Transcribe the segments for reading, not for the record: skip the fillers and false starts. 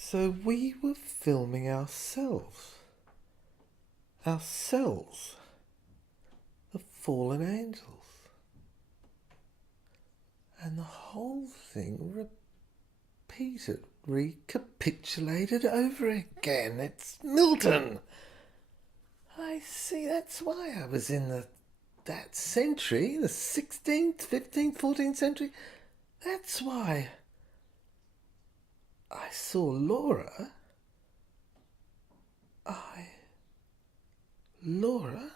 So we were filming ourselves. Ourselves. The fallen angels. And the whole thing recapitulated over again. It's Milton. I see, that's why I was in that century, the 16th, 15th, 14th century. That's why I saw Laura. Laura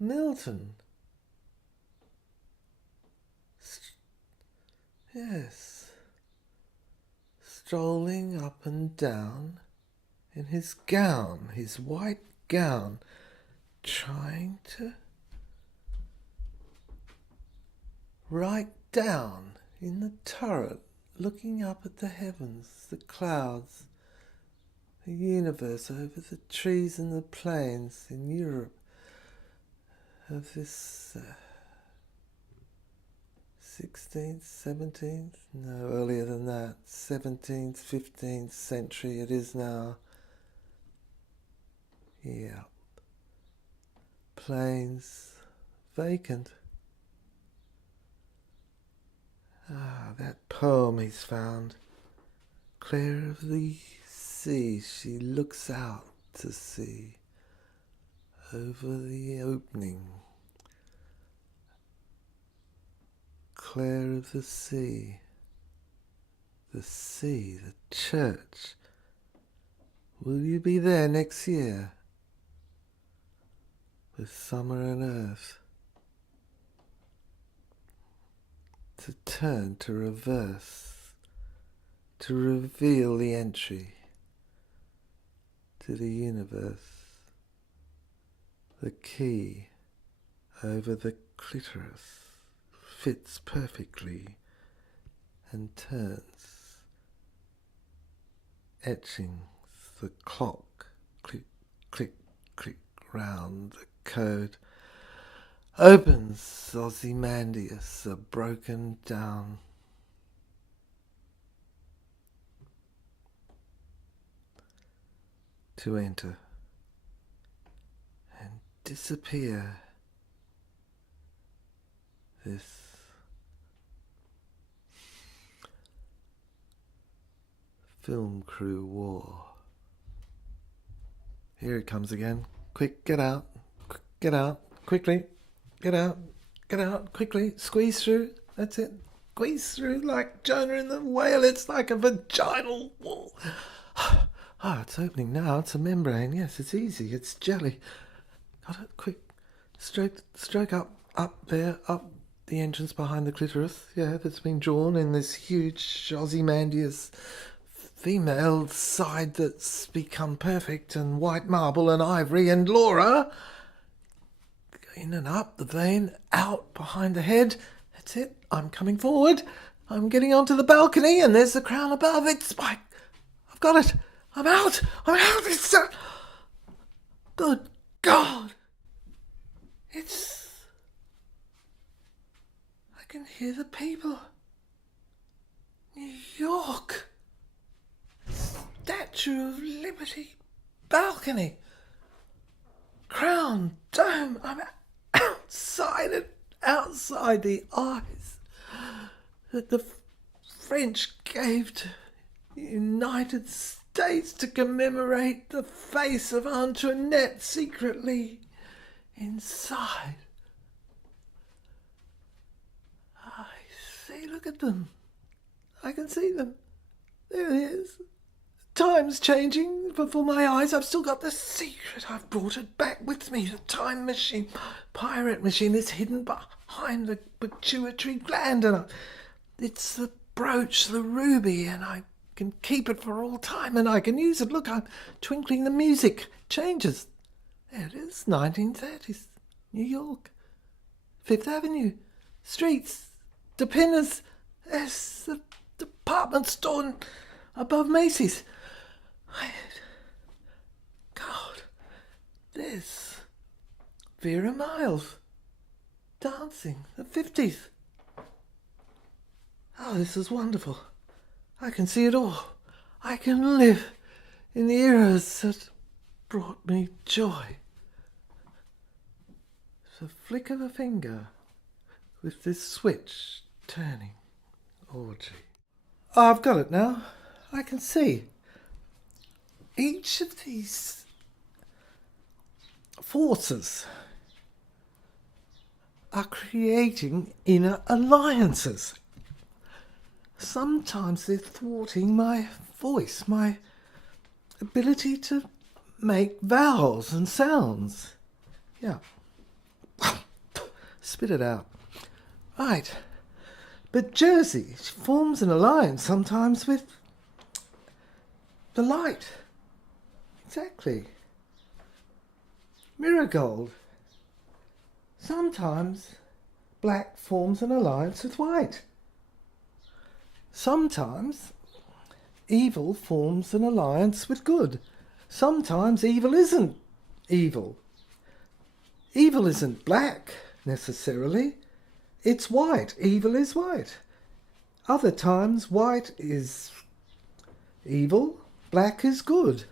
Milton. Yes. Strolling up and down in his gown, his white gown, trying to write down in the turret, looking up at the heavens, the clouds, the universe over the trees and the plains in Europe of this 16th, 17th, no, earlier than that, 17th, 15th century it is now. Yeah. Plains vacant. That poem he's found. Clear of the sea, she looks out to sea over the opening. Clear of the sea, the church. Will you be there next year? With summer and earth. To turn, to reverse, to reveal the entry to the universe, the key over the clitoris fits perfectly and turns, etching the clock, click, click, click, round the code. Opens Ozymandias, a broken down to enter and disappear. This film crew war. Here it comes again. Quick, get out. Get out. Quickly. Get out. Get out. Quickly. Squeeze through. That's it. Squeeze through like Jonah in the whale. It's like a vaginal wall. Oh, it's opening now. It's a membrane. Yes, it's easy. It's jelly. Got it. Quick. Stroke up there. Up the entrance behind the clitoris. Yeah, that's been drawn in this huge Ozymandias female side that's become perfect and white marble and ivory and Laura. In and up the vein, out behind the head. That's it. I'm coming forward. I'm getting onto the balcony and there's the crown above. It's Spike. I've got it. I'm out. It's so... Good God. I can hear the people. New York. Statue of Liberty. Balcony. Crown. Dome. I'm outside the eyes that the French gave to the United States to commemorate the face of Antoinette secretly inside. I see, look at them. I can see them. There it is. Time's changing before my eyes. I've still got the secret. I've brought it back with me. The time machine, pirate machine, is hidden behind the pituitary gland, and it's the brooch, the ruby, and I can keep it for all time, and I can use it. Look, I'm twinkling. The music changes. There it is, 1930s, New York, Fifth Avenue, streets, the Pinners. There's the department store above Macy's. God, there's Vera Miles dancing, the 50s. Oh, this is wonderful. I can see it all. I can live in the eras that brought me joy. The flick of a finger with this switch turning orgy. Oh, I've got it now. I can see. Each of these forces are creating inner alliances. Sometimes they're thwarting my voice, my ability to make vowels and sounds. Yeah. Spit it out. Right. But Jersey forms an alliance sometimes with the light. Exactly. Miragold. Sometimes black forms an alliance with white. Sometimes evil forms an alliance with good. Sometimes evil isn't evil. Evil isn't black, necessarily. It's white. Evil is white. Other times, white is evil, black is good.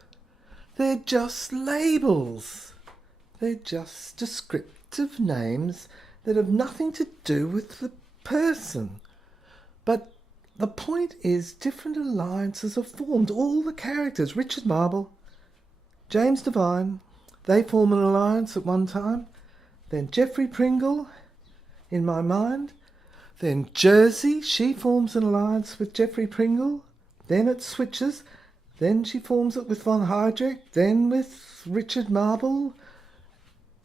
They're just labels. They're just descriptive names that have nothing to do with the person. But the point is, different alliances are formed. All the characters, Richard Marble, James Devine, they form an alliance at one time. Then Geoffrey Pringle, in my mind. Then Jersey, she forms an alliance with Geoffrey Pringle. Then it switches. Then she forms it with Von Heydrich. Then with Richard Marble,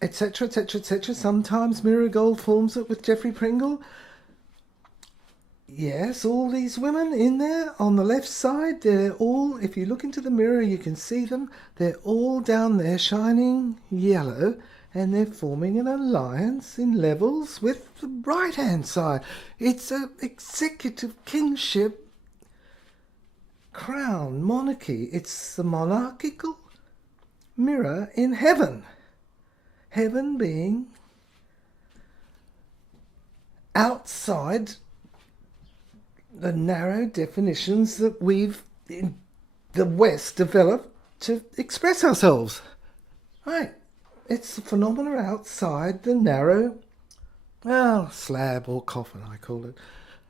etc., etc., etc. Sometimes Miragold forms it with Geoffrey Pringle. Yes, all these women in there on the left side, they're all, if you look into the mirror, you can see them. They're all down there shining yellow, and they're forming an alliance in levels with the right-hand side. It's an executive kingship crown, monarchy. It's the monarchical mirror in heaven. Heaven being outside the narrow definitions that we've in the West developed to express ourselves. Right. It's the phenomena outside the narrow, slab or coffin, I call it.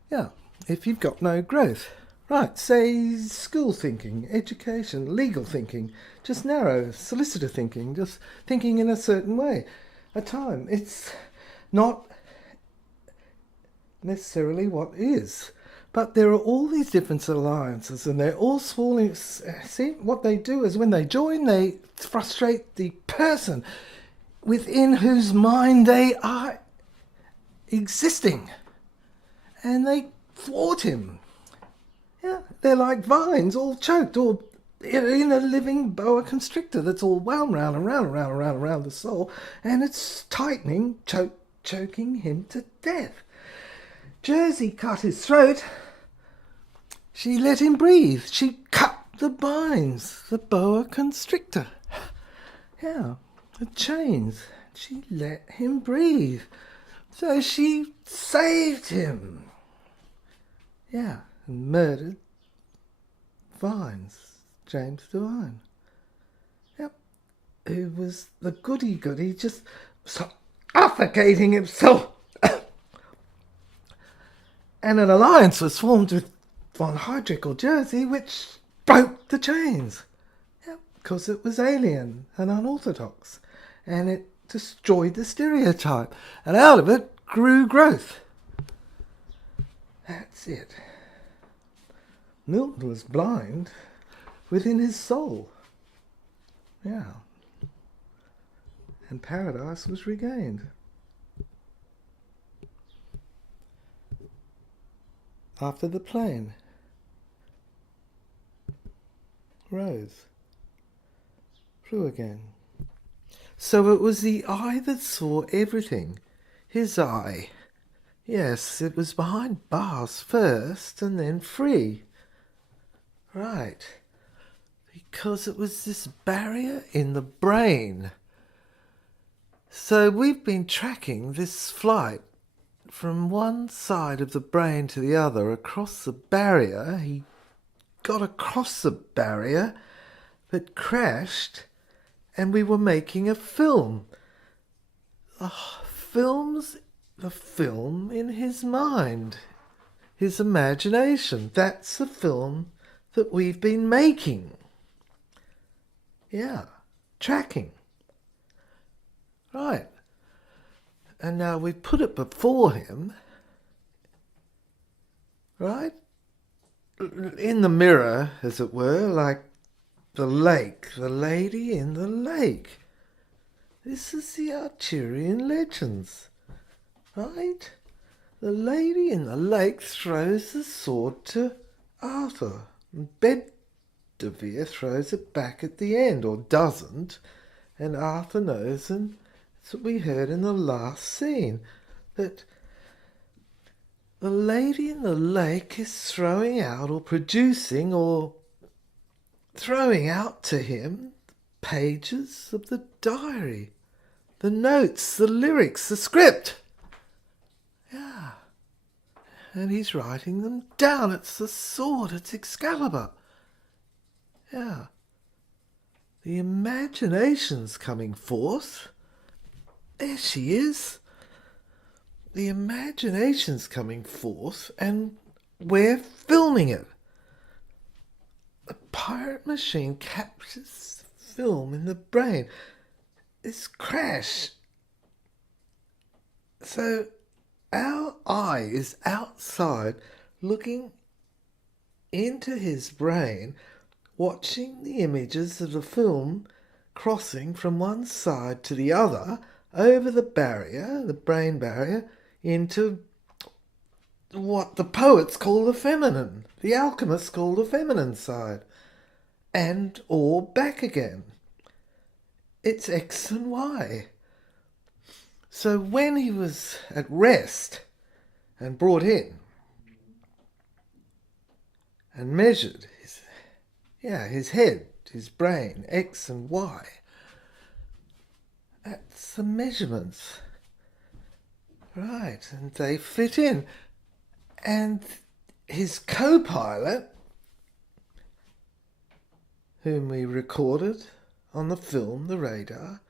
Yeah, if you've got no growth. Right, say school thinking, education, legal thinking, just narrow, solicitor thinking, just thinking in a certain way. At time, it's not necessarily what is. But there are all these different alliances, and they're all falling. See, what they do is when they join, they frustrate the person within whose mind they are existing, and they thwart him. Yeah, they're like vines, all choked, or in a living boa constrictor that's all wound round and round and round and round and round the soul, and it's tightening, choking him to death. Jersey cut his throat. She let him breathe. She cut the binds, the boa constrictor. Yeah, the chains. She let him breathe. So she saved him. Yeah, and murdered Vines, James Devine. Yep, who was the goody-goody, just suffocating himself. And an alliance was formed with Von Heydrich or Jersey, which broke the chains. Yep, because it was alien and unorthodox. And it destroyed the stereotype. And out of it grew growth. That's it. Milton was blind within his soul. Yeah. And paradise was regained. After the plane, rose, flew again. So it was the eye that saw everything. His eye. Yes, it was behind bars first and then free. Right. Because it was this barrier in the brain. So we've been tracking this flight from one side of the brain to the other across the barrier. He got across the barrier but crashed, and we were making a film. The film in his mind, his imagination. That's the film that we've been making. Yeah, tracking. Right. And now we put it before him, right? In the mirror, as it were, like the lake, the lady in the lake. This is the Arthurian legends, right? The lady in the lake throws the sword to Arthur. Bedivere throws it back at the end, or doesn't, and Arthur knows, and that's what we heard in the last scene, that the lady in the lake is throwing out, or producing, or throwing out to him pages of the diary, the notes, the lyrics, the script. Yeah. And he's writing them down. It's the sword, it's Excalibur. Yeah. The imagination's coming forth. There she is. The imagination's coming forth, and we're filming it. The pirate machine captures film in the brain. This crash. So our eye is outside looking into his brain, watching the images of the film crossing from one side to the other over the barrier, the brain barrier, into what the poets call the feminine, the alchemists call the feminine side, and or back again. It's X and Y. So when he was at rest and brought in and measured his head, his brain, X and Y, that's the measurements. Right, and they fit in. And his co-pilot, whom we recorded on the film, the radar,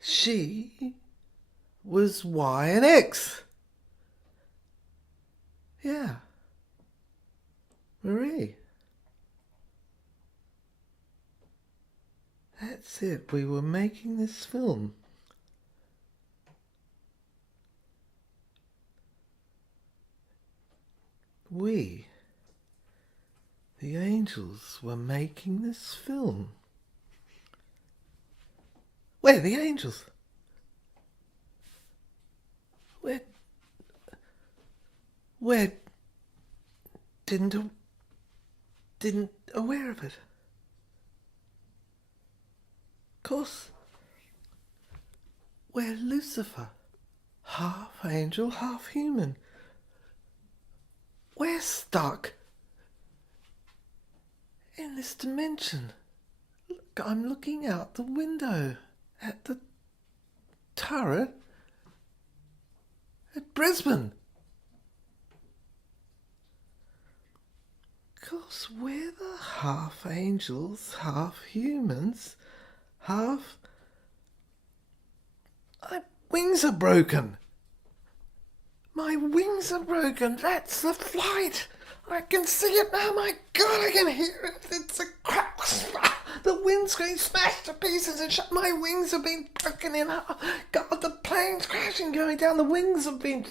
she was Y and X. Yeah. Marie. That's it. We were making this film. We, the angels, were making this film. Where are the angels? Where didn't aware of it. Of course, we're Lucifer, half angel, half human. We're stuck in this dimension. Look, I'm looking out the window at the turret at Brisbane. Of course, we're the half angels, half humans, half... My wings are broken. My wings are broken. That's the flight. I can see it now. My God, I can hear it. It's a crack. The windscreen smashed to pieces and my wings have been broken in half. God, the plane's crashing, going down. The wings have been...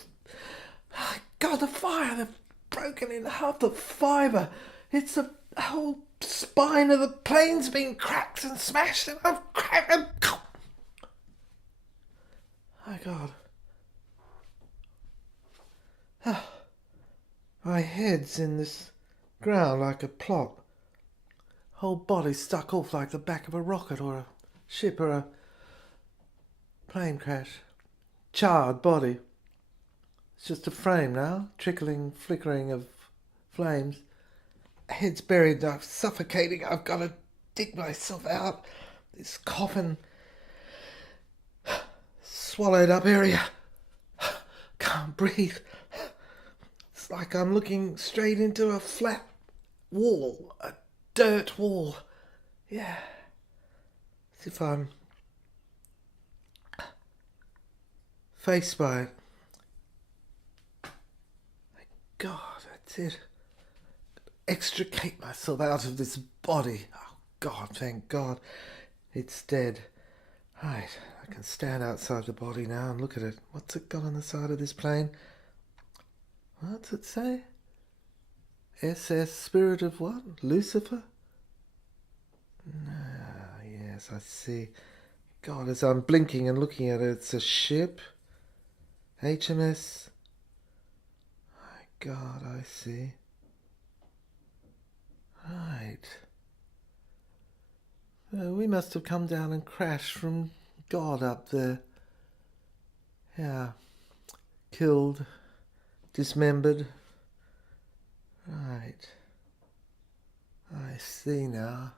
God, the fire. They've broken in half. The fibre. It's the whole spine of the plane's been cracked and smashed, and I've cracked. My God. My head's in this ground like a plot. Whole body stuck off like the back of a rocket or a ship or a plane crash. Charred body. It's just a frame now, trickling, flickering of flames. Head's buried, I'm suffocating, I've got to dig myself out. This coffin. Swallowed up area. Can't breathe. It's like I'm looking straight into a flat wall, a dirt wall. Yeah. As if I'm faced by it. Thank God, that's it. Extricate myself out of this body. Oh God, thank God. It's dead. Right, I can stand outside the body now and look at it. What's it got on the side of this plane? What's it say? SS Spirit of what? Lucifer? Ah, yes, I see. God, as I'm blinking and looking at it, it's a ship. HMS. My God, I see. Right. We must have come down and crashed from God up there. Yeah. Killed. Dismembered. Right. I see now.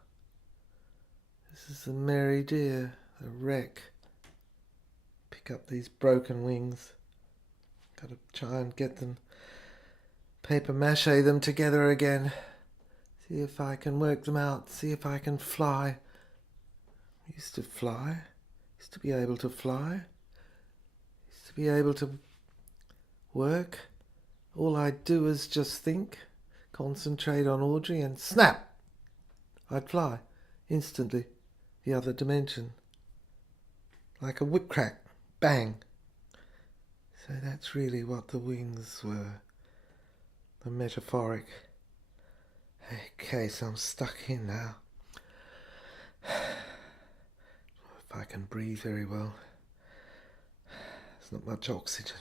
This is the Mary Dear, the wreck. Pick up these broken wings. Gotta try and get them, paper mache them together again. See if I can work them out. See if I can fly. I used to fly. Used to be able to fly. Used to be able to work. All I'd do is just think, concentrate on Audrey, and snap! I'd fly instantly. The other dimension. Like a whip crack. Bang. So that's really what the wings were. The metaphoric. Okay, so I'm stuck in now. If I can breathe very well. There's not much oxygen.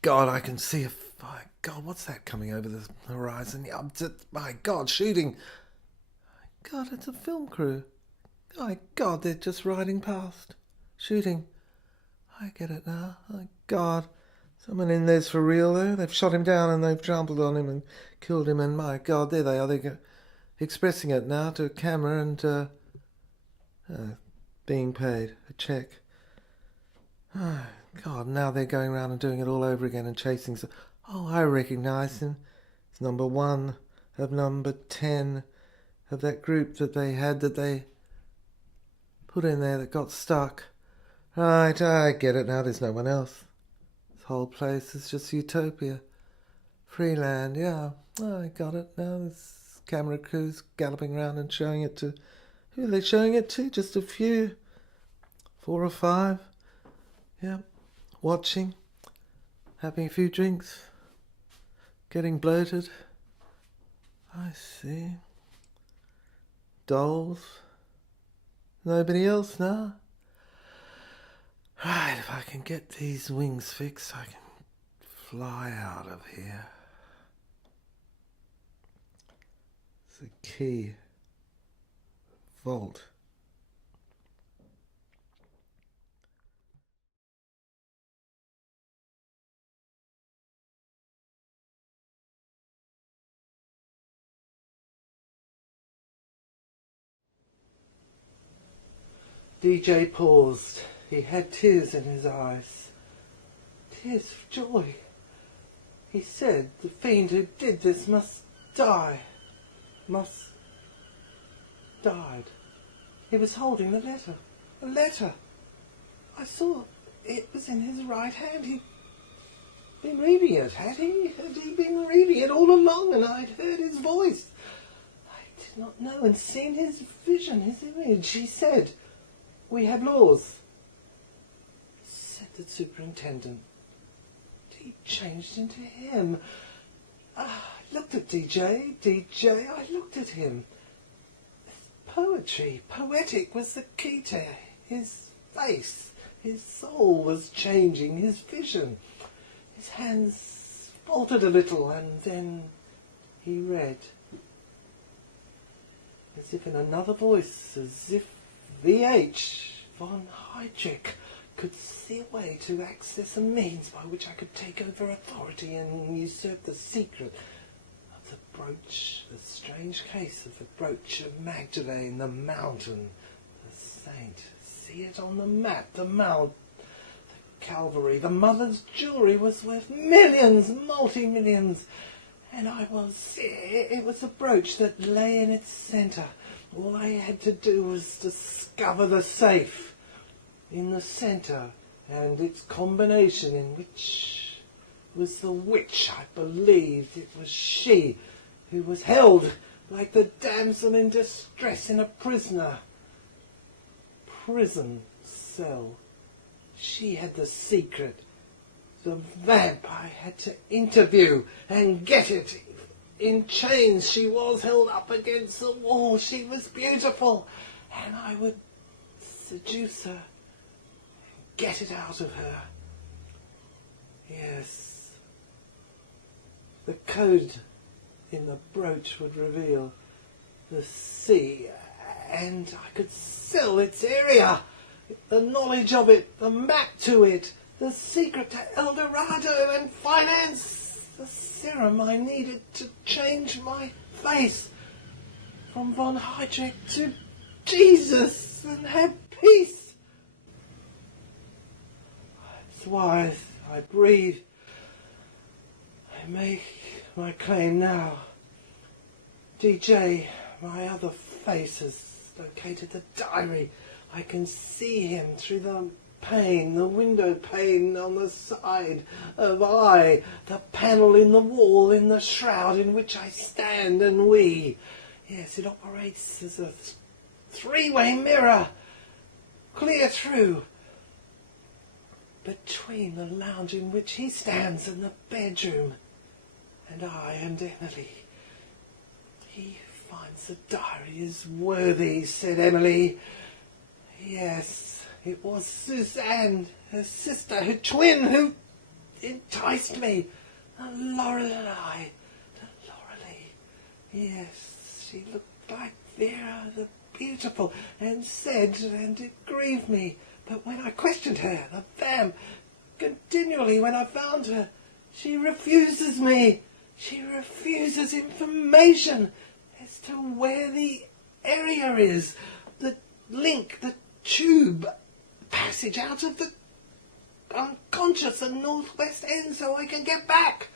God, I can see my God, what's that coming over the horizon? My God, shooting. My God, it's a film crew. My God, they're just riding past. Shooting. I get it now. My God. Someone in there's for real, though. They've shot him down and they've trampled on him and killed him. And my God, there they are. They're expressing it now to a camera and being paid a check. Oh, God, now they're going around and doing it all over again and chasing. Oh, I recognise him. It's number 1 of number 10 of that group that they had that they put in there that got stuck. Right, I get it now. There's no one else. This whole place is just utopia. Free land, yeah. Oh, I got it now. There's camera crews galloping around and showing it to... Who are they showing it to? Just a few. 4 or 5. Yeah. Watching. Having a few drinks. Getting bloated. I see. Dolls. Nobody else now. Right, if I can get these wings fixed, I can fly out of here. It's a key. Vault. DJ paused. He had tears in his eyes. Tears of joy. He said the fiend who did this must die. Died. He was holding the letter. A letter. I saw it was in his right hand. He'd been reading it, had he? Had he been reading it all along and I'd heard his voice? I did not know and seen his vision, his image. He said, "We have laws," said the superintendent. He changed into him. I looked at DJ, I looked at him. Poetry, poetic was the key to his face. His soul was changing, his vision. His hands faltered a little and then he read. As if in another voice, as if V.H. von Heydrich could see a way to access a means by which I could take over authority and usurp the secret of the brooch, the strange case of the brooch of Magdalene, the mountain, the saint. See it on the map, the mount, the Calvary. The mother's jewellery was worth millions, multi-millions. And it was a brooch that lay in its centre. All I had to do was discover the safe in the centre and its combination, in which was the witch. I believed it was she who was held like the damsel in distress in a prison cell. She had the secret. The vamp I had to interview and get it. In chains she was held up against the wall. She was beautiful, and I would seduce her and get it out of her. Yes. The code in the brooch would reveal the sea, and I could sell its area, the knowledge of it, the map to it, the secret to El Dorado, and finance the serum I needed to change my face from von Heydrich to Jesus and have peace. That's why I breathe. I make my claim now. DJ, my other face, has located the diary. I can see him through the pane, the window pane on the side of I, the panel in the wall, in the shroud in which I stand and we. Yes, it operates as a three-way mirror, clear through, between the lounge in which he stands and the bedroom, and I and Emily. He finds the diary is worthy, said Emily. Yes, it was Suzanne, her sister, her twin, who enticed me. The Lorelei. Yes, she looked like Vera the Beautiful, and said, and it grieved me, but when I questioned her, the vamp, continually when I found her, she refuses me. She refuses information as to where the area is, the link, the tube passage out of the unconscious and northwest end, so I can get back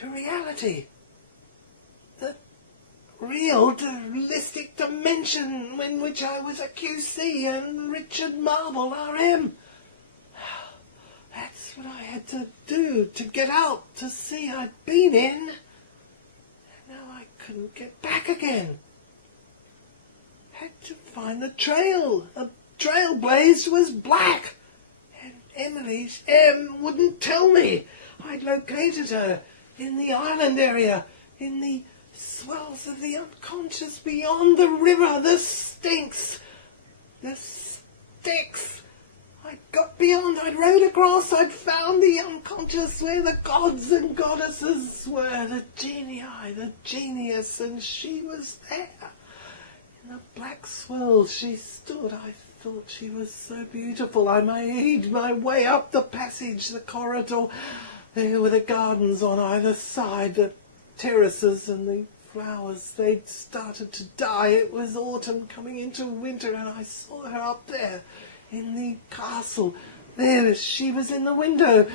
to reality. The real dualistic dimension in which I was a QC and Richard Marble RM. That's what I had to do to get out, to see I'd been in. And now I couldn't get back again. Had to find the trail. The trailblaze was black. And Emily's M wouldn't tell me. I'd located her in the island area, in the swells of the unconscious beyond the river, the stinks, the sticks. I'd got beyond, I'd rode across, I'd found the unconscious where the gods and goddesses were, the genii, the genius, and she was there. In the black swirls she stood. I thought she was so beautiful. I made my way up the passage, the corridor. There were the gardens on either side, the terraces and the flowers. They'd started to die. It was autumn coming into winter, and I saw her up there in the castle. There she was in the window.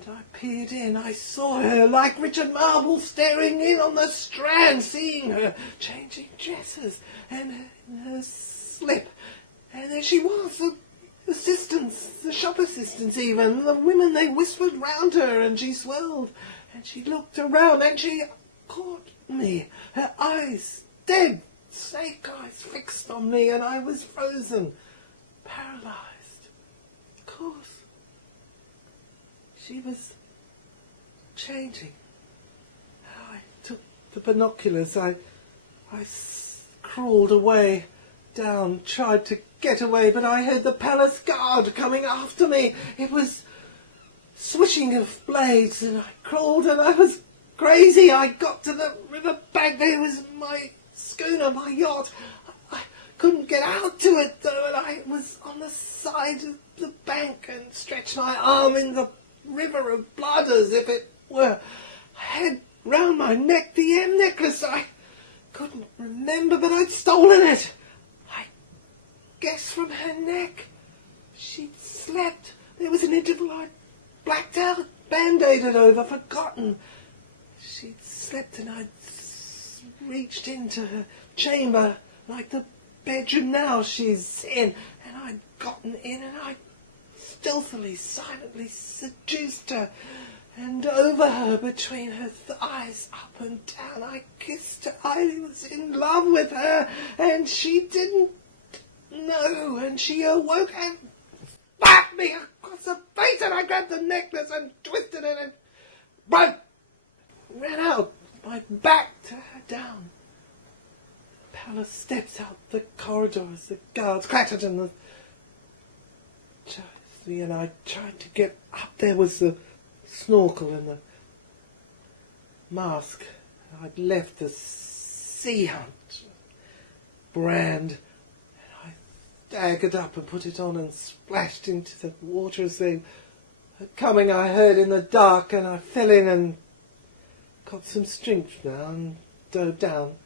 And I peered in. I saw her like Richard Marble staring in on the Strand, seeing her changing dresses and her slip. And there she was, the assistants, the shop assistants even, the women, they whispered round her, and she swelled, and she looked around, and she caught me, her eyes, dead, snake eyes fixed on me, and I was frozen, paralysed. Of course, she was changing. I took the binoculars, I crawled away, down, tried to get away, but I heard the palace guard coming after me. It was swishing of blades, and I crawled, and I was crazy. I got to the river bank. There was my schooner, my yacht. I couldn't get out to it, though, and I was on the side of the bank and stretched my arm in the river of blood as if it were. I had round my neck the M necklace. I couldn't remember, but I'd stolen it. I guessed from her neck. She'd slept. There was an interval I'd blacked out, band-aided over, forgotten. She'd slept. slept, and I'd reached into her chamber, like the bedroom now she's in, and I'd gotten in, and I stealthily, silently seduced her, and over her, between her thighs, up and down, I kissed her. I was in love with her, and she didn't know, and she awoke and slapped me across the face, and I grabbed the necklace and twisted it and ran out, my back to her down the palace steps, out the corridors, the guards clattered, and and I tried to get up. There was the snorkel and the mask. I'd left the sea hunt brand, and I staggered up and put it on and splashed into the water as they were coming. I heard in the dark, and I fell in and got some strength now and dove down,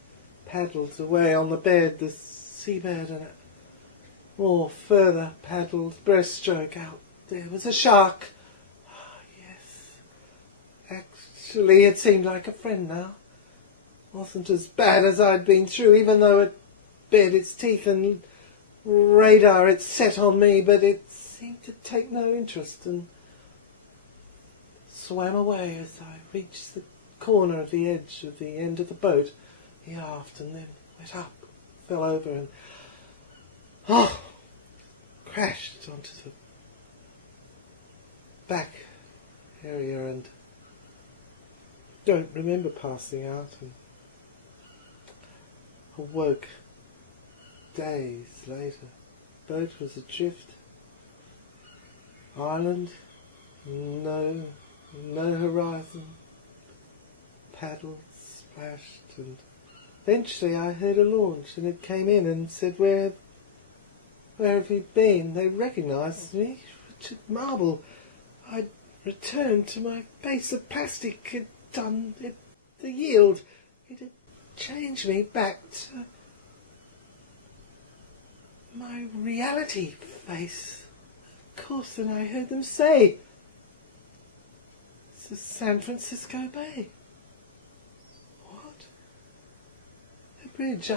paddled away on the bed, the seabed, and more further paddled, breaststroke out. There was a shark. Oh, yes. Actually, it seemed like a friend now. Wasn't as bad as I'd been through, even though it bared its teeth and radar it set on me, but it seemed to take no interest and swam away as I reached the corner of the edge of the end of the boat, the aft, and then went up, fell over, and crashed onto the back area, and don't remember passing out, and awoke days later. Boat was adrift. Island, no horizon. Paddled, splashed, and eventually I heard a launch, and it came in and said, Where have you been? They recognised me. Richard Marble. I'd returned to my base of plastic. Had done it, the yield. It had changed me back to my reality face. Of course, and I heard them say, it's the San Francisco Bay. What? The bridge.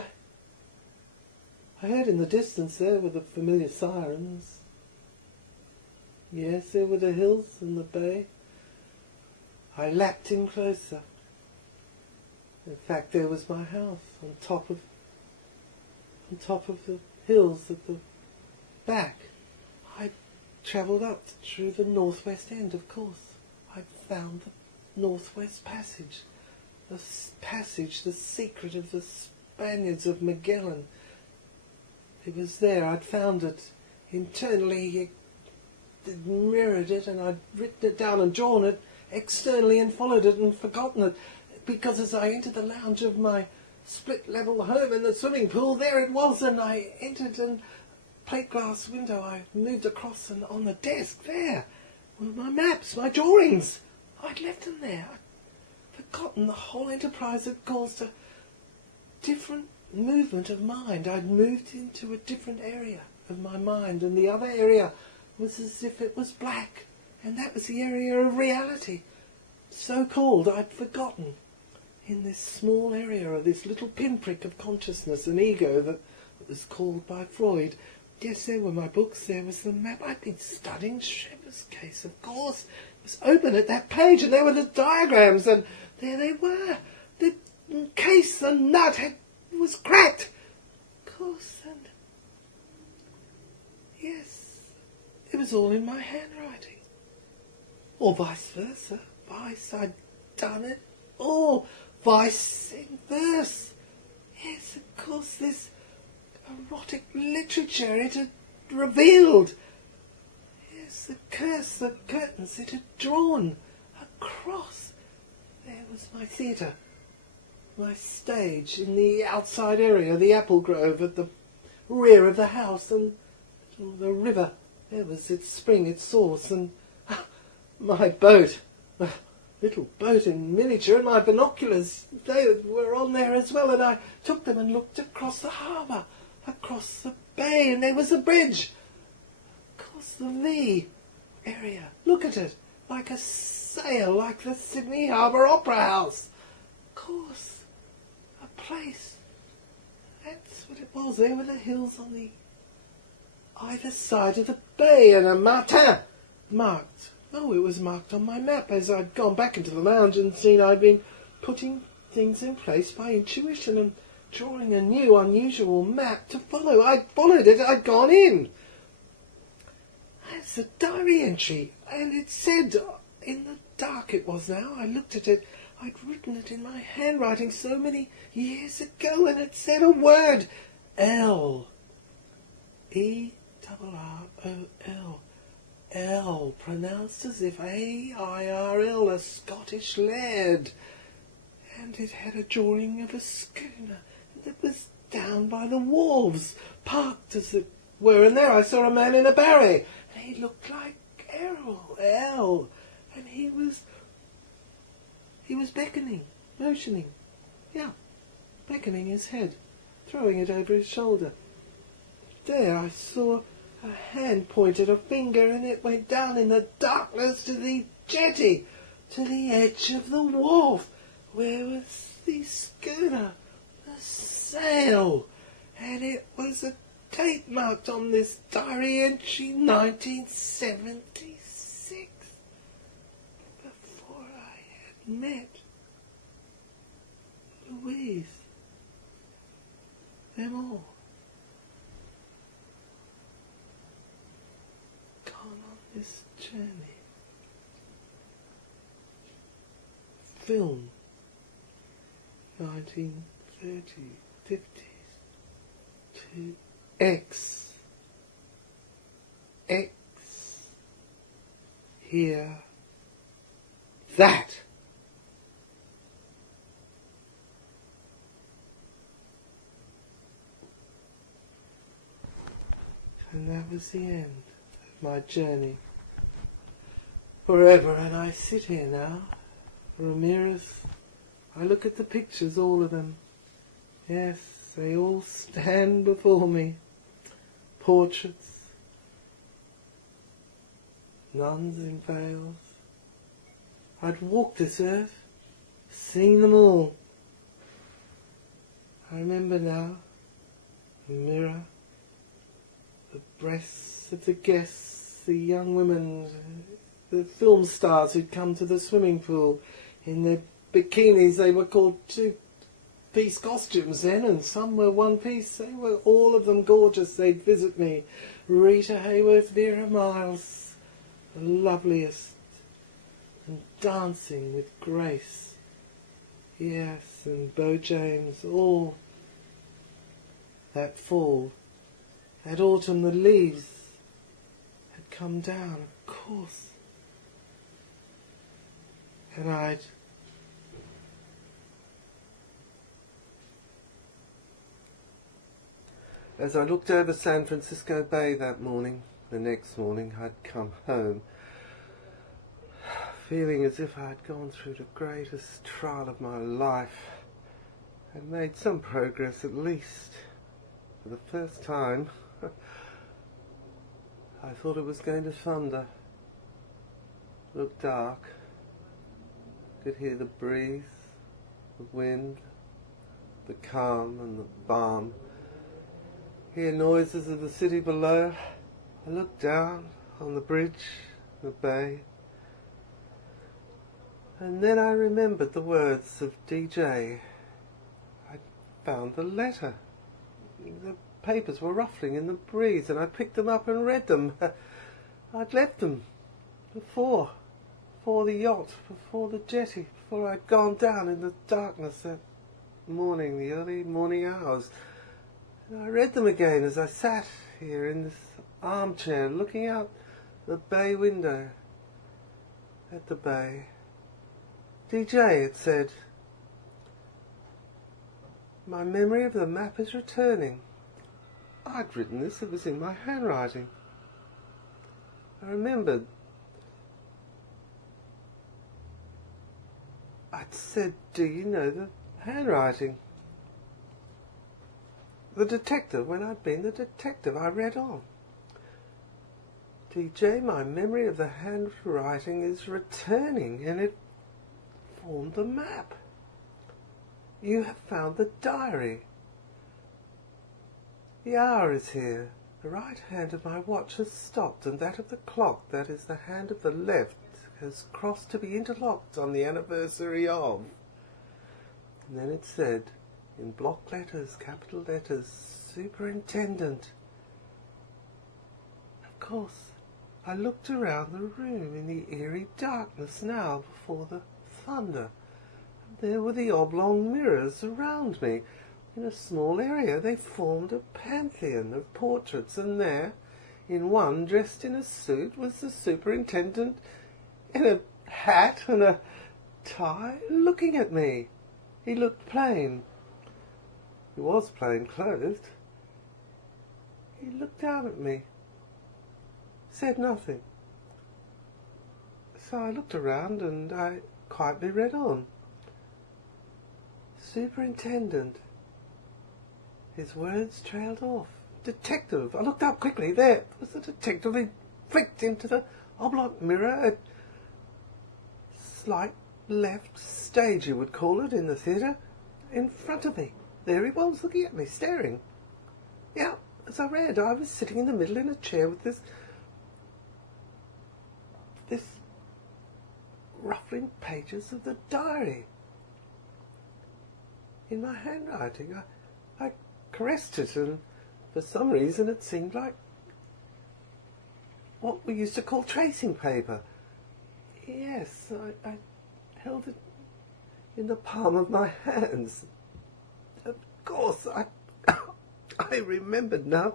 I heard in the distance there were the familiar sirens. Yes, there were the hills and the bay. I lapped in closer. In fact, there was my house on top of the hills at the back. I travelled up through the northwest end, of course. I found the Northwest Passage. The passage, the secret of the Spaniards of Magellan. It was there. I'd found it internally, mirrored it, and I'd written it down and drawn it externally and followed it and forgotten it. Because as I entered the lounge of my split-level home in the swimming pool, there it was, and I entered, and plate glass window I moved across, and on the desk there were my maps, my drawings. I'd left them there. I'd forgotten the whole enterprise had caused a different movement of mind. I'd moved into a different area of my mind, and the other area was as if it was black, and that was the area of reality, so-called. I'd forgotten. In this small area, of this little pinprick of consciousness and ego that was called by Freud. Yes, there were my books, there was the map. I'd been studying Schreber's case, of course. It was open at that page, and there were the diagrams, and there they were. The case, the nut was cracked. Of course, and yes, it was all in my handwriting. Or vice versa. Vice, I'd done it all. Vice in verse. Yes, of course, this erotic literature it had revealed. Yes, the curse, the curtains it had drawn across. There was my theatre, my stage in the outside area, the apple grove at the rear of the house, and the river. There was its spring, its source, and my boat. Little boat in miniature, and my binoculars, they were on there as well, and I took them and looked across the harbour, across the bay, and there was a bridge. Of course, the V area. Look at it, like a sail, like the Sydney Harbour Opera House. Of course, a place. That's what it was. There were the hills on the either side of the bay, and a martin marked. Oh, it was marked on my map as I'd gone back into the lounge and seen I'd been putting things in place by intuition and drawing a new, unusual map to follow. I'd followed it, I'd gone in. That's a diary entry, and it said, in the dark it was now, I looked at it, I'd written it in my handwriting so many years ago, and it said a word, L. E-R-R-O-L. L, pronounced as if A-I-R-L, a Scottish laird. And it had a drawing of a schooner that was down by the wharves, parked as it were, and there I saw a man in a barry, and he looked like Errol, L, and he was beckoning, motioning, beckoning his head, throwing it over his shoulder. There I saw a hand pointed a finger, and it went down in the darkness to the jetty, to the edge of the wharf, where was the schooner, the sail, and it was a date marked on this diary entry, 1976, before I had met Louise, them all. This journey. Film. 1930s, 50s. To X. X. Here. That. And that was the end of my journey. Forever, and I sit here now, Ramirez. I look at the pictures, all of them. Yes, they all stand before me. Portraits, nuns in veils. I'd walked this earth, seen them all. I remember now, the mirror, the breasts of the guests, the young women, the film stars who'd come to the swimming pool in their bikinis. They were called two-piece costumes then, and some were one-piece. They were all of them gorgeous. They'd visit me. Rita Hayworth, Vera Miles, the loveliest, and dancing with grace. Yes, and Bo James, all that fall, that autumn, the leaves had come down, of course. And as I looked over San Francisco Bay that morning, the next morning I'd come home, feeling as if I'd gone through the greatest trial of my life and made some progress at least. For the first time, I thought it was going to thunder. Looked dark. Could hear the breeze, the wind, the calm and the balm. Hear noises of the city below. I looked down on the bridge, the bay, and then I remembered the words of DJ. I found the letter. The papers were ruffling in the breeze, and I picked them up and read them. I'd left them before the yacht, before the jetty, before I'd gone down in the darkness that morning, the early morning hours. And I read them again as I sat here in this armchair looking out the bay window at the bay. DJ, it said, my memory of the map is returning. I'd written this, it was in my handwriting. I remembered I'd said, do you know the handwriting? The detective, when I'd been the detective, I read on. DJ, my memory of the handwriting is returning, and it formed the map. You have found the diary. The hour is here. The right hand of my watch has stopped, and that of the clock, that is the hand of the left, has crossed to be interlocked on the anniversary of. And then it said, in block letters, capital letters, Superintendent. Of course, I looked around the room in the eerie darkness now before the thunder. There were the oblong mirrors around me. In a small area they formed a pantheon of portraits, and there, in one dressed in a suit, was the superintendent in a hat and a tie, looking at me. He looked plain. He was plain clothed. He looked down at me, said nothing. So I looked around and I quietly read on. Superintendent. His words trailed off. Detective. I looked up quickly. There was the detective. He flicked into the oblong mirror. A slight left stage, you would call it, in the theatre. In front of me. There he was, looking at me, staring. Yeah, as I read, I was sitting in the middle in a chair with this ruffling pages of the diary in my handwriting. I caressed it, and for some reason it seemed like what we used to call tracing paper. Yes, I held it in the palm of my hands. Of course, I remembered now.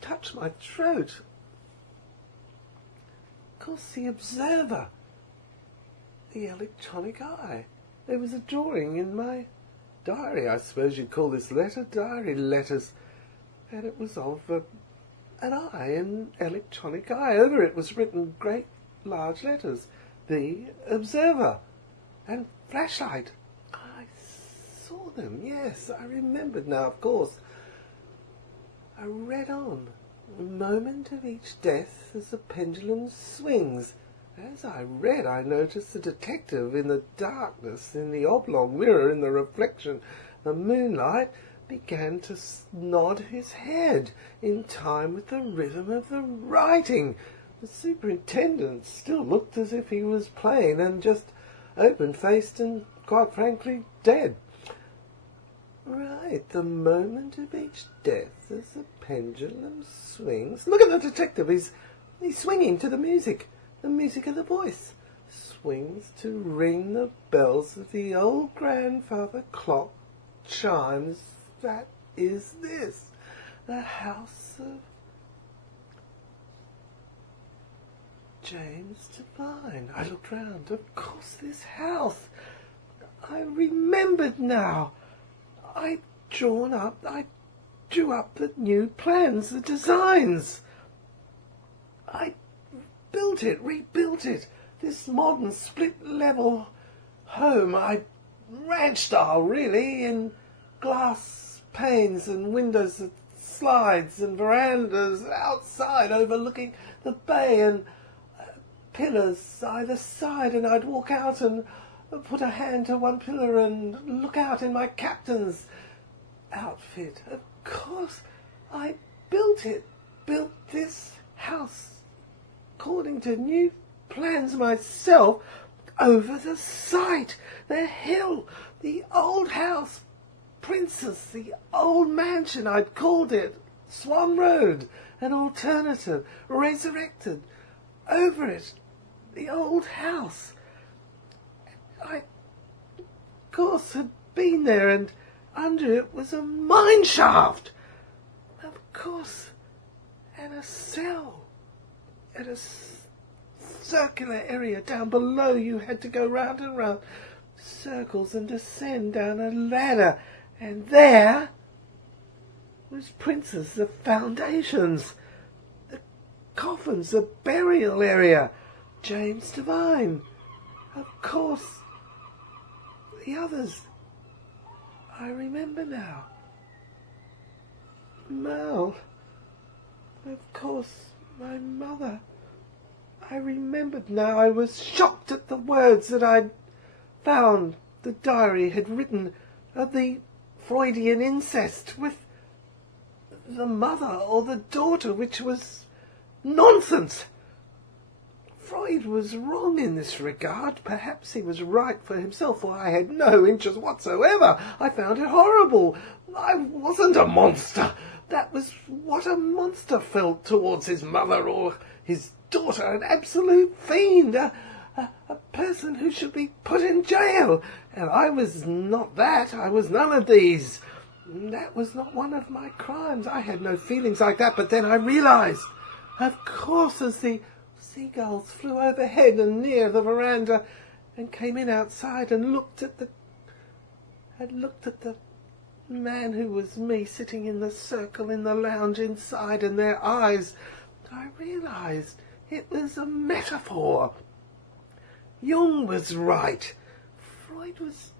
Touched my throat. Of course, the Observer. The Electronic Eye. There was a drawing in my diary. I suppose you'd call this letter diary letters. And it was of an eye, an electronic eye. Over it was written great large letters. The Observer. And flashlight. I saw them, yes. I remembered now, of course. I read on. A moment of each death as the pendulum swings. As I read, I noticed the detective in the darkness, in the oblong mirror, in the reflection, the moonlight, began to nod his head in time with the rhythm of the writing. The superintendent still looked as if he was plain and just open-faced and, quite frankly, dead. Right, the moment of each death as the pendulum swings. Look at the detective, he's swinging to the music of the voice. Swings to ring the bells of the old grandfather clock chimes. That is this, the house of James Devine. I looked round. Of course, this house. I remembered now. I drew up the new plans, the designs. I built it, rebuilt it. This modern split-level home, ranch style really, in glass panes and windows that slides and verandas outside overlooking the bay and pillars either side, and I'd walk out and put a hand to one pillar and look out in my captain's outfit. Of course, I built this house according to new plans myself, over the site, the hill, the old house, Princess, the old mansion I'd called it, Swan Road, an alternative, resurrected, over it, the old house. I, of course, had been there, and under it was a mine shaft, of course, and a cell, and a circular area down below. You had to go round and round circles and descend down a ladder, and there was Princess, the foundations, the coffins, the burial area, James Devine, of course, the others. I remember now. Mal, of course, my mother. I remembered now. I was shocked at the words that I'd found the diary had written of the Freudian incest with the mother or the daughter, which was nonsense. Freud was wrong in this regard. Perhaps he was right for himself, for I had no interest whatsoever. I found it horrible. I wasn't a monster. That was what a monster felt towards his mother or his daughter, an absolute fiend, a person who should be put in jail. And I was not that. I was none of these. That was not one of my crimes. I had no feelings like that. But then I realized, of course, as the seagulls flew overhead and near the veranda and came in outside and looked at the man who was me sitting in the circle in the lounge inside, and their eyes, I realized it was a metaphor. Jung was right. Freud was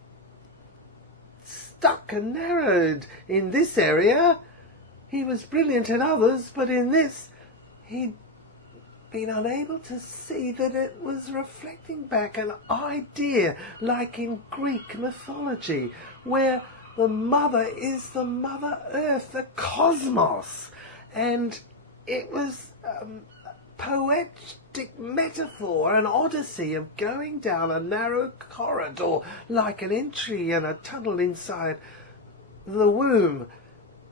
stuck and narrowed in this area. He was brilliant in others, but in this he'd been unable to see that it was reflecting back an idea like in Greek mythology, where the mother is the Mother Earth, the cosmos, and it was a poetic metaphor, an odyssey of going down a narrow corridor like an entry in a tunnel inside the womb,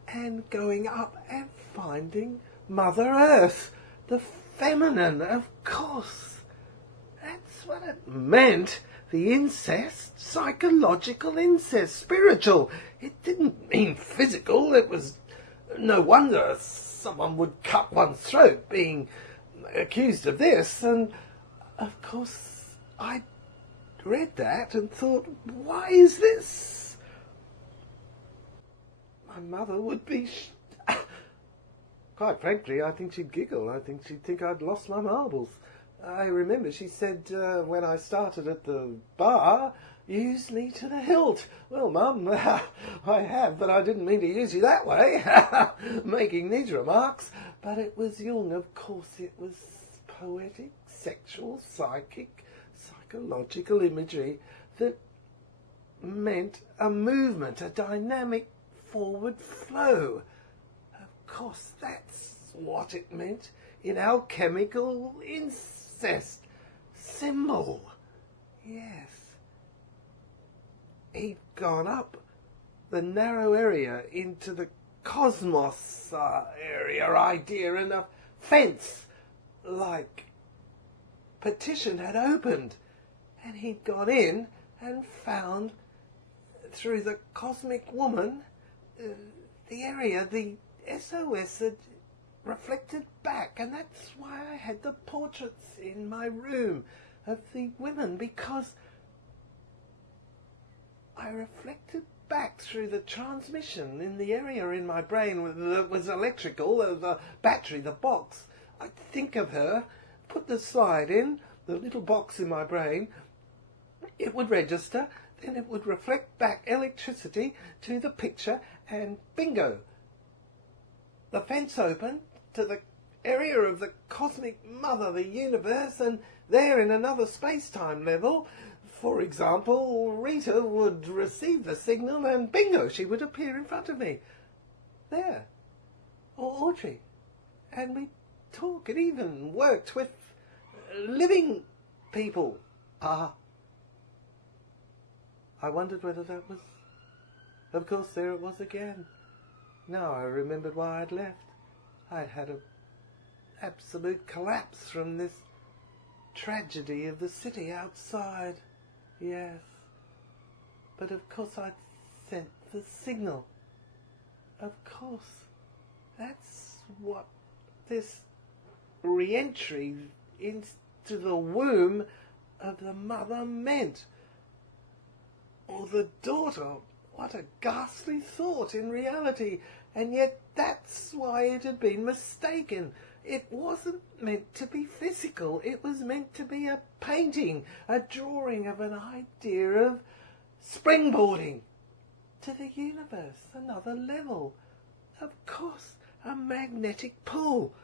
and going up and finding Mother Earth, the feminine, of course. That's what it meant. The incest, psychological incest, spiritual. It didn't mean physical. It was no wonder someone would cut one's throat being accused of this. And, of course, I read that and thought, why is this? My mother would be... Quite frankly, I think she'd giggle. I think she'd think I'd lost my marbles. I remember she said when I started at the bar, use me to the hilt. Well, Mum, I have, but I didn't mean to use you that way, making these remarks. But it was Jung, of course. It was poetic, sexual, psychic, psychological imagery that meant a movement, a dynamic forward flow. Of course, that's what it meant in alchemical incest symbol. Yes. He'd gone up the narrow area into the cosmos area idea, and a fence like partition had opened, and he'd gone in and found through the cosmic woman the area, the SOS had reflected back, and that's why I had the portraits in my room of the women, because I reflected back through the transmission in the area in my brain that was electrical, the battery, the box. I'd think of her, put the slide in, the little box in my brain, it would register, then it would reflect back electricity to the picture, and bingo! The fence opened to the area of the cosmic mother, the universe, and there in another space-time level, for example, Rita would receive the signal and bingo, she would appear in front of me. There. Or Audrey. And we'd talk. It even worked with living people. I wondered whether that was... Of course, there it was again. Now I remembered why I'd left. I'd had an absolute collapse from this tragedy of the city outside. Yes. But of course I'd sent the signal. Of course. That's what this re-entry into the womb of the mother meant. Or the daughter. What a ghastly thought in reality. And yet that's why it had been mistaken. It wasn't meant to be physical. It was meant to be a painting, a drawing of an idea of springboarding to the universe, another level. Of course, a magnetic pull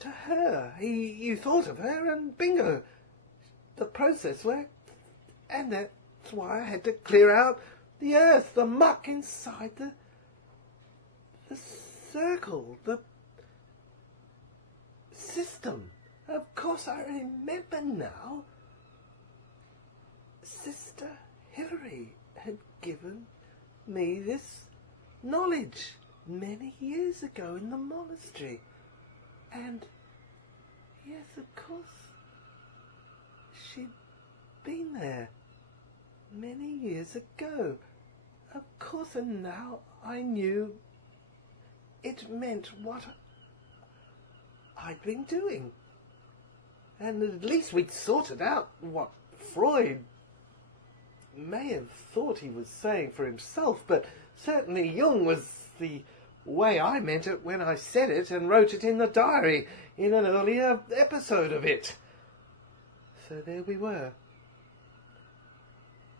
to her. You thought of her and bingo, the process worked, and that That's why I had to clear out the earth, the muck inside the circle, the system. Of course I remember now. Sister Hilary had given me this knowledge many years ago in the monastery. And yes, of course, she'd been there many years ago. Of course, and now I knew it meant what I'd been doing. And at least we'd sorted out what Freud may have thought he was saying for himself, but certainly Jung was the way I meant it when I said it and wrote it in the diary in an earlier episode of it. So there we were.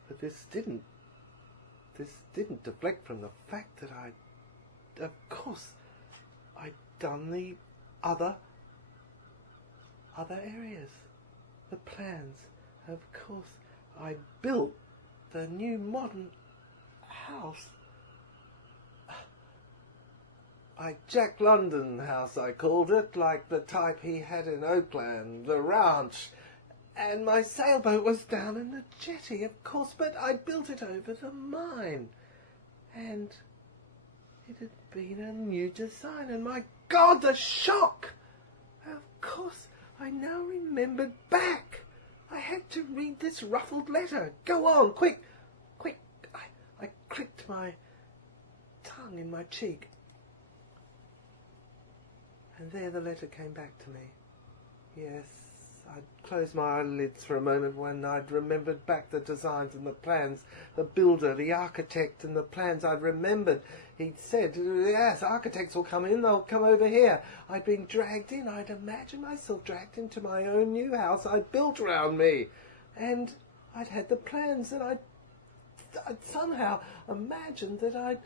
But this didn't deflect from the fact that of course, I'd done the other areas, the plans. Of course, I built the new modern house. Jack London house, I called it, like the type he had in Oakland, the ranch. And my sailboat was down in the jetty, of course, but I built it over the mine. And it had been a new design, and my God, the shock! Of course, I now remembered back. I had to read this ruffled letter. Go on, quick, quick. I clicked my tongue in my cheek. And there the letter came back to me. Yes, I'd closed my eyelids for a moment when I'd remembered back the designs and the plans, the builder, the architect and the plans. I'd remembered he'd said, yes, architects will come in, they'll come over here. I'd been dragged in. I'd imagined myself dragged into my own new house I'd built round me. And I'd had the plans, and I'd somehow imagined that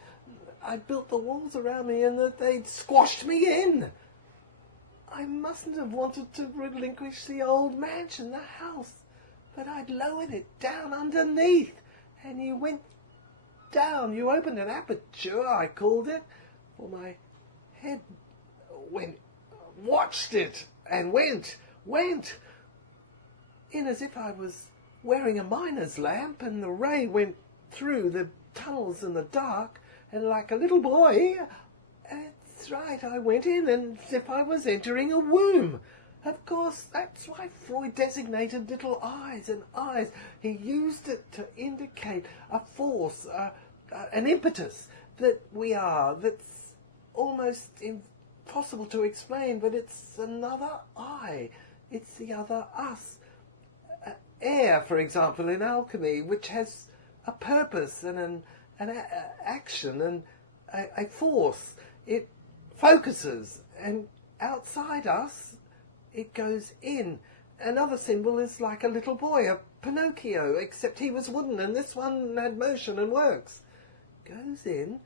I'd built the walls around me and that they'd squashed me in. I mustn't have wanted to relinquish the old mansion, the house, but I'd lowered it down underneath, and you went down. You opened an aperture, I called it, for my head watched it, and went in as if I was wearing a miner's lamp, and the ray went through the tunnels in the dark, and like a little boy, that's right, I went in as if I was entering a womb. Of course, that's why Freud designated little eyes and eyes. He used it to indicate a force, an impetus that we are, that's almost impossible to explain, but it's another I. It's the other us. Air, for example, in alchemy, which has a purpose and an action and a force. It focuses, and outside us, it goes in. Another symbol is like a little boy, a Pinocchio, except he was wooden, and this one had motion and works. Goes in,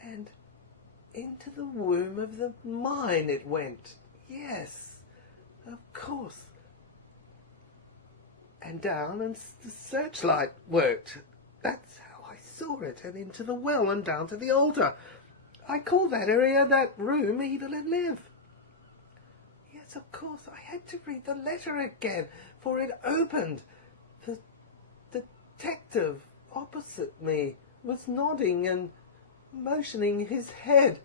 and into the womb of the mine it went. Yes, of course. And down, and the searchlight worked. That's how I saw it, and into the well, and down to the altar. I call that area, that room, Evelyn Live. Yes, of course, I had to read the letter again, for it opened. The detective opposite me was nodding and motioning his head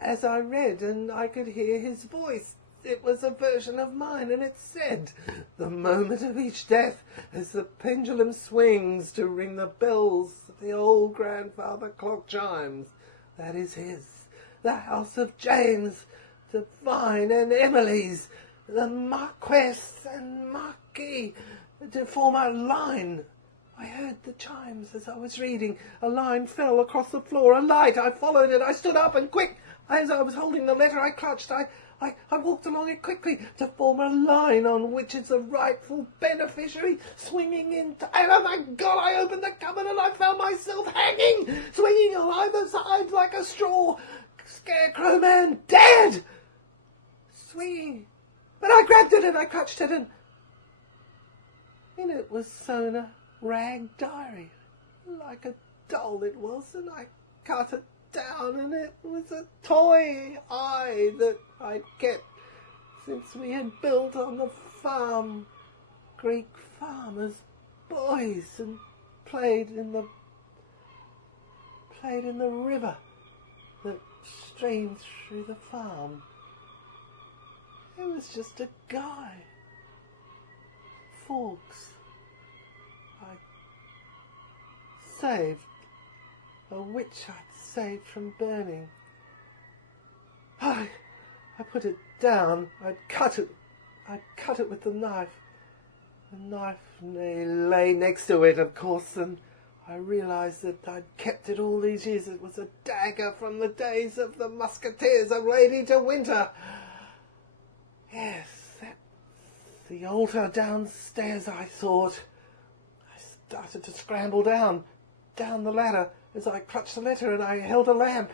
as I read, and I could hear his voice. It was a version of mine, and it said, "The moment of each death, as the pendulum swings to ring the bells of the old grandfather clock chimes. That is his, the house of James, the Vine and Emily's, the Marquess and Marquis, to form a line." I heard the chimes as I was reading. A line fell across the floor, a light. I followed it. I stood up, and quick, as I was holding the letter, I clutched. I walked along it quickly to form a line on which is the rightful beneficiary swinging in. And oh my God, I opened the cupboard and I found myself hanging, swinging on either side like a straw scarecrow man, dead, swinging. But I grabbed it and I clutched it, and in it was Sona rag diary, like a doll it was, and I cut it down, and it was a toy eye that I'd kept since we had built on the farm, Greek farmers' boys, and played in the river that streamed through the farm. It was just a guy. Fawkes. I saved. A witch I'd saved from burning. I put it down. I'd cut it with the knife. The knife lay next to it, of course, and I realised that I'd kept it all these years. It was a dagger from the days of the Musketeers of Lady de Winter. Yes, that's the altar downstairs, I thought. I started to scramble down the ladder as I clutched the letter, and I held a lamp.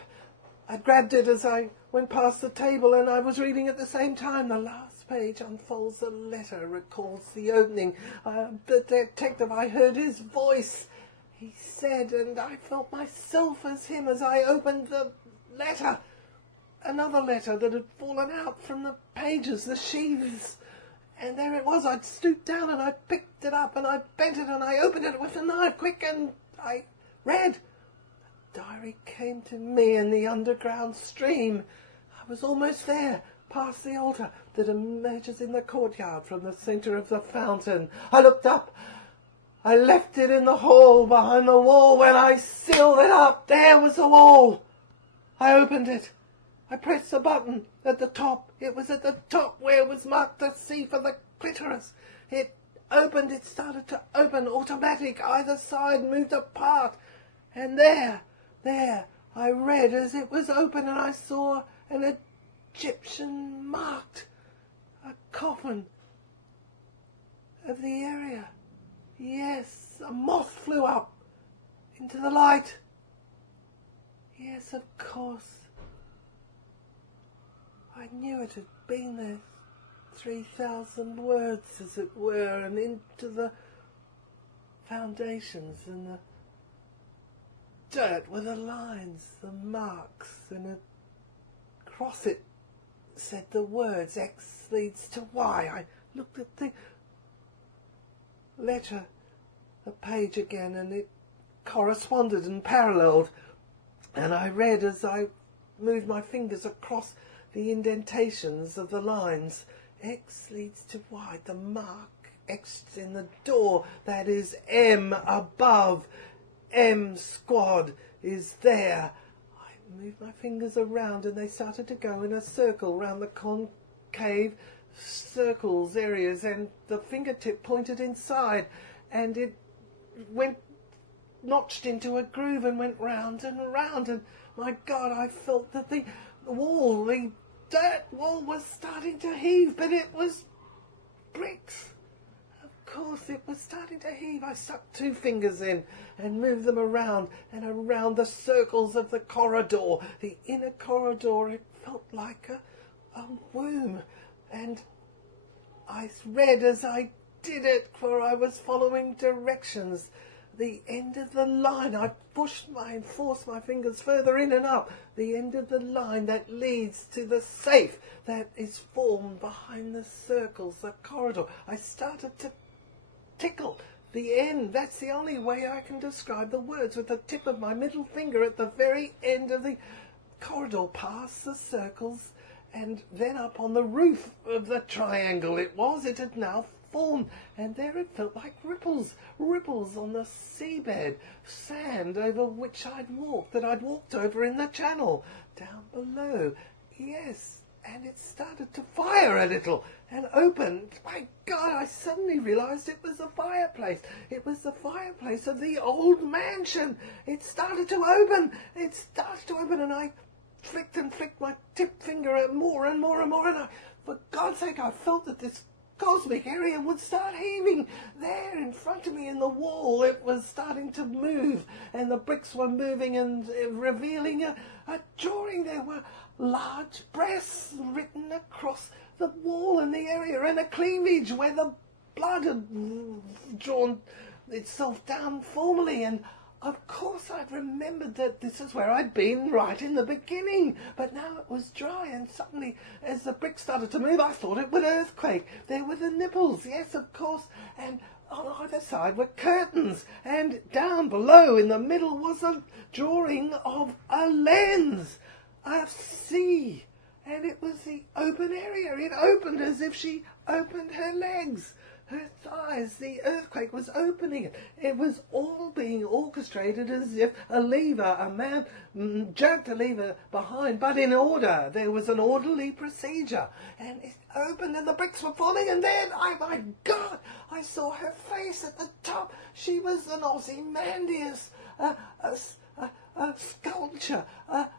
I grabbed it as I went past the table, and I was reading at the same time. The last page unfolds the letter, recalls the opening. The detective, I heard his voice. He said, and I felt myself as him as I opened the letter. Another letter that had fallen out from the pages, the sheaves. And there it was. I'd stooped down and I picked it up and I bent it and I opened it with a knife, quick, and I read. The diary came to me in the underground stream. I was almost there, past the altar that emerges in the courtyard from the centre of the fountain. I looked up. I left it in the hall behind the wall. When I sealed it up, there was the wall. I opened it. I pressed the button at the top. It was at the top where it was marked the C for the clitoris. It opened. It started to open. Automatic. Either side moved apart. And there, I read as it was open, and I saw an Egyptian marked. A coffin of the area. Yes, a moth flew up into the light. Yes, of course. I knew it had been there. 3,000 words, as it were, and into the foundations and the dirt were the lines, the marks, and across it said the words, X leads to Y. I looked at the letter, the page again, and it corresponded and paralleled, and I read as I moved my fingers across the indentations of the lines. X leads to Y, the mark X in the door, that is M above. M squad is there. I moved my fingers around and they started to go in a circle round the concave circles areas, and the fingertip pointed inside, and it went notched into a groove and went round and round, and my God, I felt that the wall, the dirt wall, was starting to heave, but it was bricks. Of course, it was starting to heave. I stuck 2 fingers in and moved them around and around the circles of the corridor. The inner corridor, it felt like a womb, and I read as I did it, for I was following directions. The end of the line, I forced my fingers further in and up. The end of the line that leads to the safe that is formed behind the circles, the corridor. I started to tickle the end. That's the only way I can describe the words, with the tip of my middle finger at the very end of the corridor, past the circles, and then up on the roof of the triangle it had now formed, and there it felt like ripples on the seabed, sand over which I'd walked over in the channel, down below. Yes, and it started to fire a little and open. My God, I suddenly realised it was the fireplace. It was the fireplace of the old mansion. It started to open, and I flicked my tip finger more and more, and for God's sake, I felt that this cosmic area would start heaving. There in front of me in the wall, it was starting to move, and the bricks were moving and revealing a drawing. There were large breasts written across the wall in the area, and a cleavage where the blood had drawn itself down formally, and of course I'd remembered that this is where I'd been right in the beginning, but now it was dry, and suddenly, as the brick started to move, I thought it would earthquake. There were the nipples, yes, of course, and on either side were curtains, and down below in the middle was a drawing of a lens, a sea, and it was the open area. It opened as if she opened her legs, her thighs. The earthquake was opening it. It was all being orchestrated as if a man jerked a lever behind, but in order. There was an orderly procedure, and it opened and the bricks were falling, and then, my God, I saw her face at the top. She was an Ozymandias, a sculpture.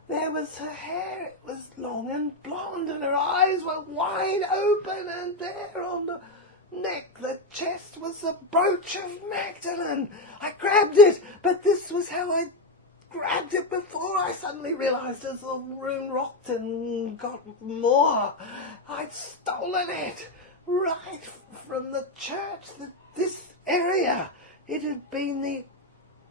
There was her hair. It was long and blonde, and her eyes were wide open, and there on the neck, the chest, was the brooch of Magdalene. I grabbed it, but this was how I grabbed it before. I suddenly realised as the room rocked and got more, I'd stolen it right from the church. This area, it had been the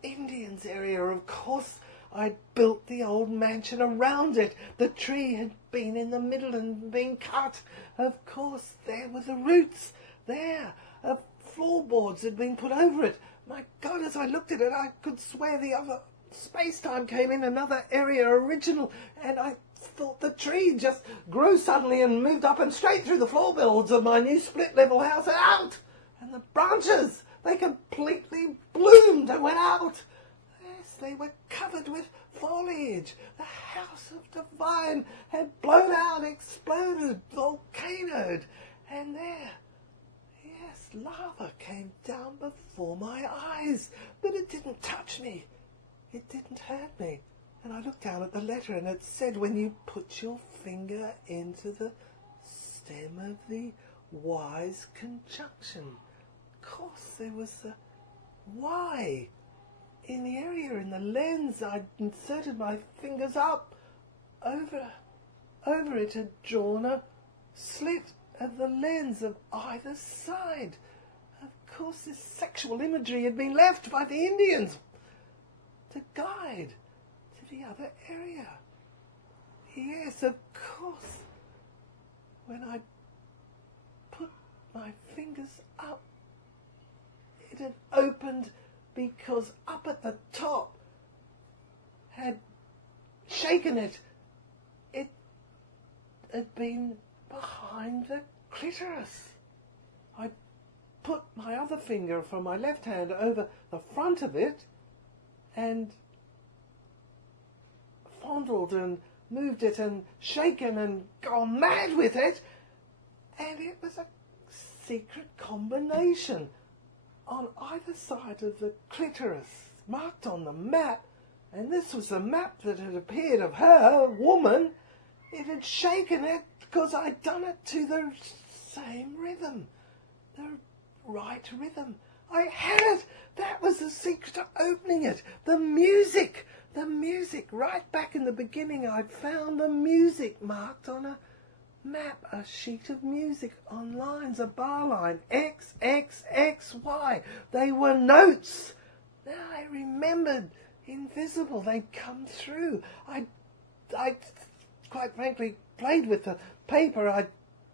Indians' area, of course. I'd built the old mansion around it. The tree had been in the middle and been cut. Of course, there were the roots. There, floorboards had been put over it. My God, as I looked at it, I could swear the other space-time came in another area original, and I thought the tree just grew suddenly and moved up and straight through the floorboards of my new split-level house and out. And the branches, they completely bloomed and went out. Yes, they were covered with foliage. The house of Divine had blown out, exploded, volcanoed, and there, yes, lava came down before my eyes, but it didn't touch me. It didn't hurt me. And I looked down at the letter, and it said, when you put your finger into the stem of the Y's conjunction. Of course, there was the Y in the area in the lens. I'd inserted my fingers up. Over it had drawn a slit of the lens of either side. Of course, this sexual imagery had been left by the Indians to guide to the other area. Yes, of course. When I put my fingers up, it had opened because up at the top had shaken it. It had been behind the clitoris. I put my other finger from my left hand over the front of it and fondled and moved it and shaken and gone mad with it, and it was a secret combination on either side of the clitoris, marked on the map, and this was the map that had appeared of her, woman. It had shaken it because I'd done it to the same rhythm, the right rhythm. I had it. That was the secret to opening it. The music, right back in the beginning, I'd found the music marked on a map, a sheet of music on lines, a bar line, X, X, X, Y. They were notes. Now I remembered, invisible, they'd come through. I quite frankly played with the paper. I'd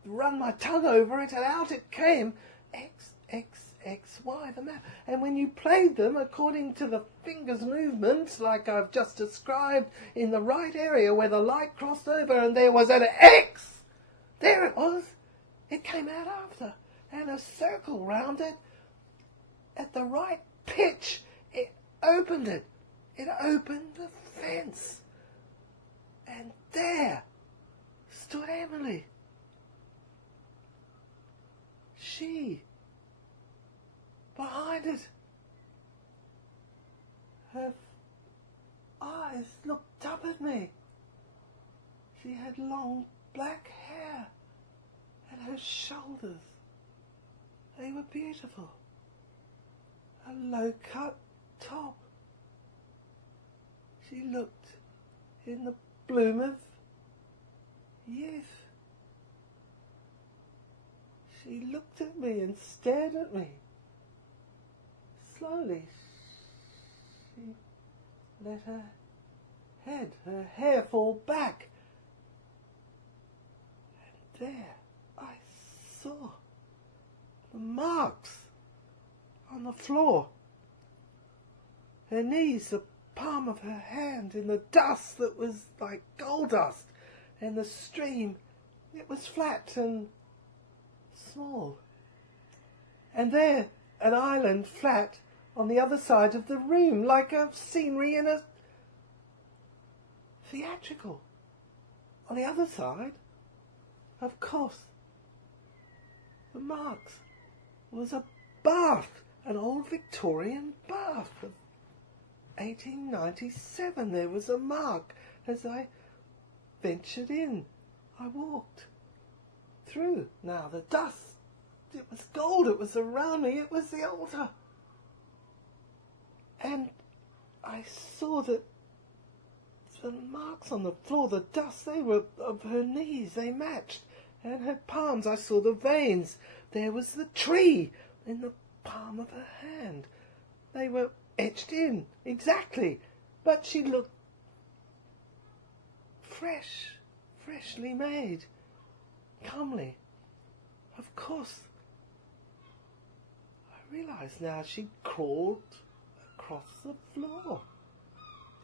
run my tongue over it, and out it came, X, X, X, Y, the map. And when you played them according to the fingers' movements, like I've just described, in the right area where the light crossed over and there was an X, there it was. It came out after, and a circle round it. At the right pitch, it opened it. It opened the fence. And there stood Emily. She, behind it, her eyes looked up at me. She had long black hair, and her shoulders, they were beautiful. A low-cut top. She looked in the bloom of youth. She looked at me and stared at me, slowly she let her hair fall back. And there I saw the marks on the floor. Her knees, the palm of her hand in the dust that was like gold dust, and the stream, it was flat and small. And there, an island flat on the other side of the room, like a scenery in a theatrical. On the other side, of course, the marks was a bath, an old Victorian bath of 1897. There was a mark as I ventured in. I walked through. Now the dust, it was gold, it was around me, it was the altar. And I saw that the marks on the floor, the dust, they were of her knees, they matched. And her palms, I saw the veins. There was the tree in the palm of her hand. They were etched in, exactly. But she looked freshly made, comely. Of course, I realised now she'd crawled across the floor,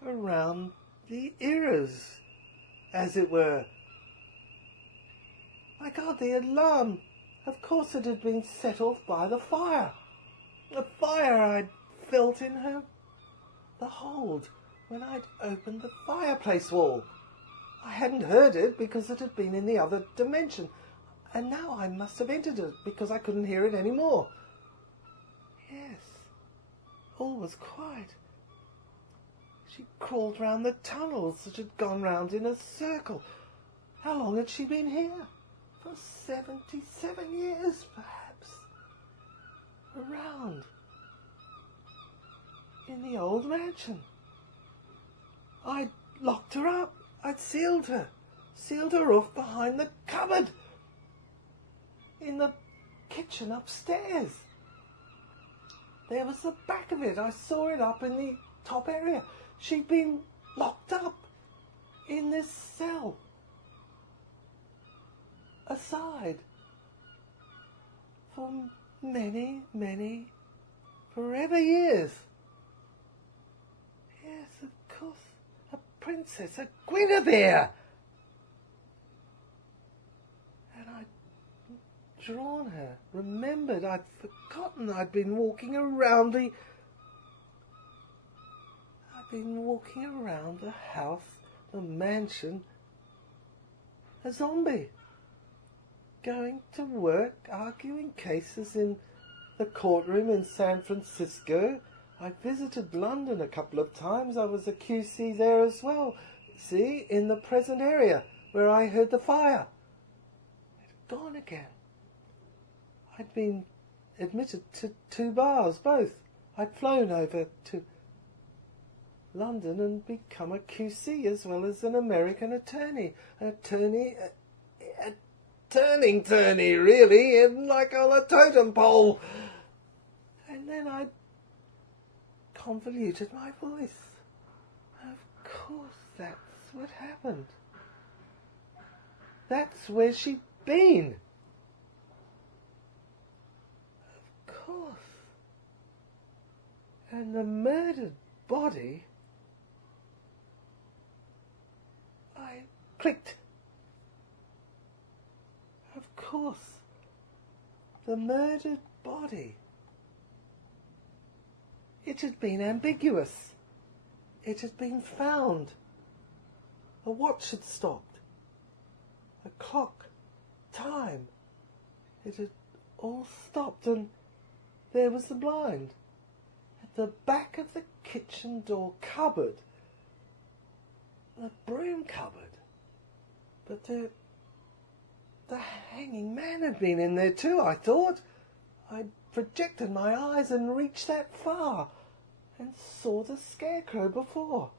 around the ears, as it were. My God, the alarm! Of course it had been set off by the fire. The fire I'd felt in the hold when I'd opened the fireplace wall. I hadn't heard it because it had been in the other dimension, and now I must have entered it because I couldn't hear it any more. Yes, all was quiet. She crawled round the tunnels that had gone round in a circle. How long had she been here? For 77 years, perhaps. Around in the old mansion. I'd locked her up. I'd sealed her off behind the cupboard in the kitchen upstairs. There was the back of it. I saw it up in the top area. She'd been locked up in this cell aside for many, forever years. Yes, of course, a princess, a Guinevere. And I'd drawn her, remembered, I'd forgotten I'd been walking around the house, the mansion, a zombie. Going to work, arguing cases in the courtroom in San Francisco. I visited London a couple of times. I was a QC there as well. See, in the present area where I heard the fire. It had gone again. I'd been admitted to 2 bars, both. I'd flown over to London and become a QC as well as an American attorney. A turning really, and like on a totem pole. And then I convoluted my voice. Of course, that's what happened. That's where she'd been. Of course. And the murdered body, I clicked. Of course, the murdered body. It had been ambiguous. It had been found. A watch had stopped. A clock. Time. It had all stopped, and there was the blind. At the back of the kitchen door cupboard. The broom cupboard. But the hanging man had been in there too, I thought. I'd projected my eyes and reached that far and saw the scarecrow before.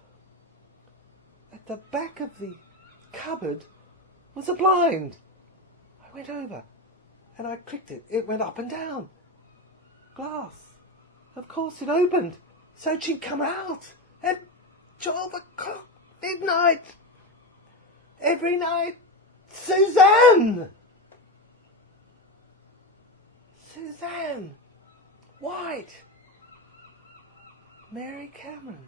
At the back of the cupboard was a blind. I went over and I clicked it. It went up and down. Glass. Of course it opened, so she'd come out at 12 o'clock midnight. Every night. Suzanne! Suzanne! White! Mary Cameron.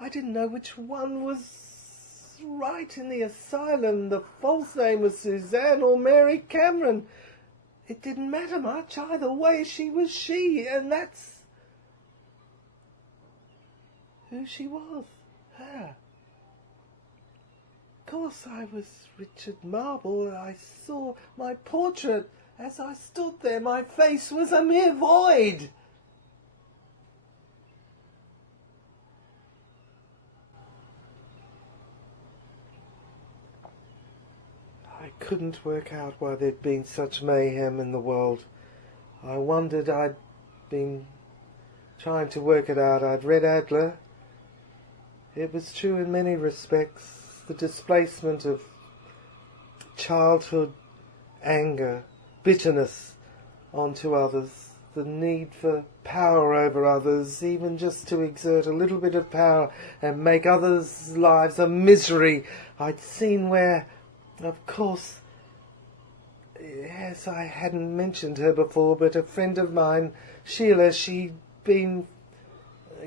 I didn't know which one was right in the asylum. The false name was Suzanne or Mary Cameron. It didn't matter much. Either way, she was she, and that's who she was. Her. Of course, I was Richard Marble. I saw my portrait as I stood there. My face was a mere void. I couldn't work out why there'd been such mayhem in the world. I wondered. I'd been trying to work it out. I'd read Adler. It was true in many respects. The displacement of childhood anger, bitterness onto others, the need for power over others, even just to exert a little bit of power and make others' lives a misery. I'd seen where, of course, yes, I hadn't mentioned her before, but a friend of mine, Sheila, she'd been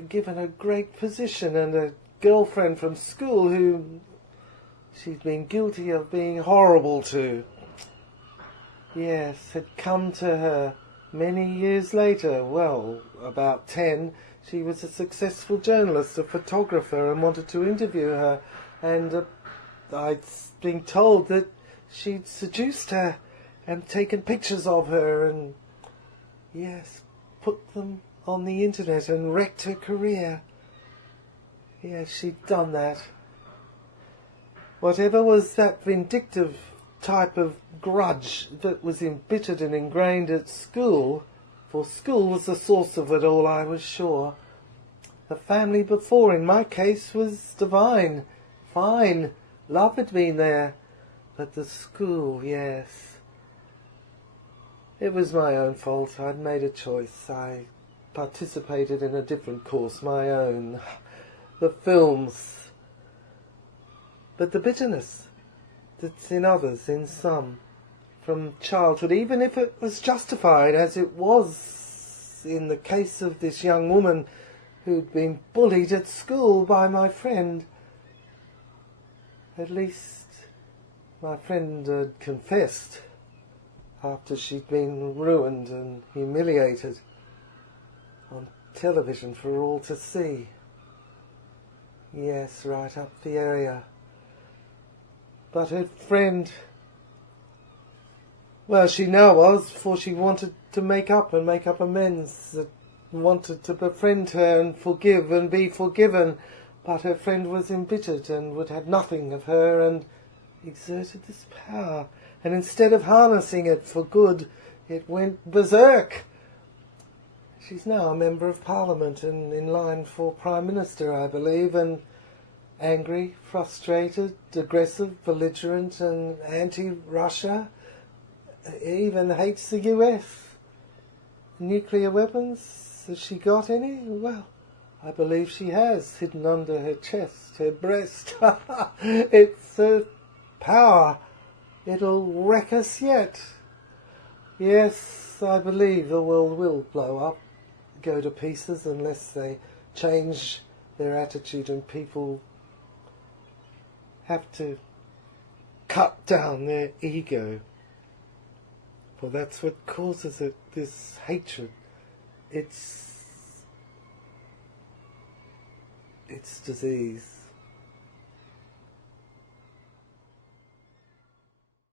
given a great position, and a girlfriend from school who she'd been guilty of being horrible to, yes, had come to her many years later. Well, about 10, she was a successful journalist, a photographer, and wanted to interview her, and I'd been told that she'd seduced her and taken pictures of her and, yes, put them on the internet and wrecked her career. Yes, she'd done that. Whatever was that vindictive type of grudge that was embittered and ingrained at school, for school was the source of it all, I was sure. The family before, in my case, was divine, fine, love had been there, but the school, yes. It was my own fault. I'd made a choice. I participated in a different course, my own. The films. But the bitterness that's in others, in some, from childhood, even if it was justified, as it was in the case of this young woman who'd been bullied at school by my friend. At least my friend had confessed after she'd been ruined and humiliated on television for all to see. Yes, right up the area. But her friend, well, she now was, for she wanted to make up amends, wanted to befriend her and forgive and be forgiven, but her friend was embittered and would have nothing of her and exerted this power, and instead of harnessing it for good, it went berserk. She's now a member of Parliament and in line for Prime Minister, I believe, and angry, frustrated, aggressive, belligerent and anti-Russia, even hates the US. Nuclear weapons, has she got any? Well, I believe she has, hidden under her chest, her breast. It's her power. It'll wreck us yet. Yes, I believe the world will blow up, go to pieces, unless they change their attitude and people have to cut down their ego. For that's what causes it, this hatred. It's disease.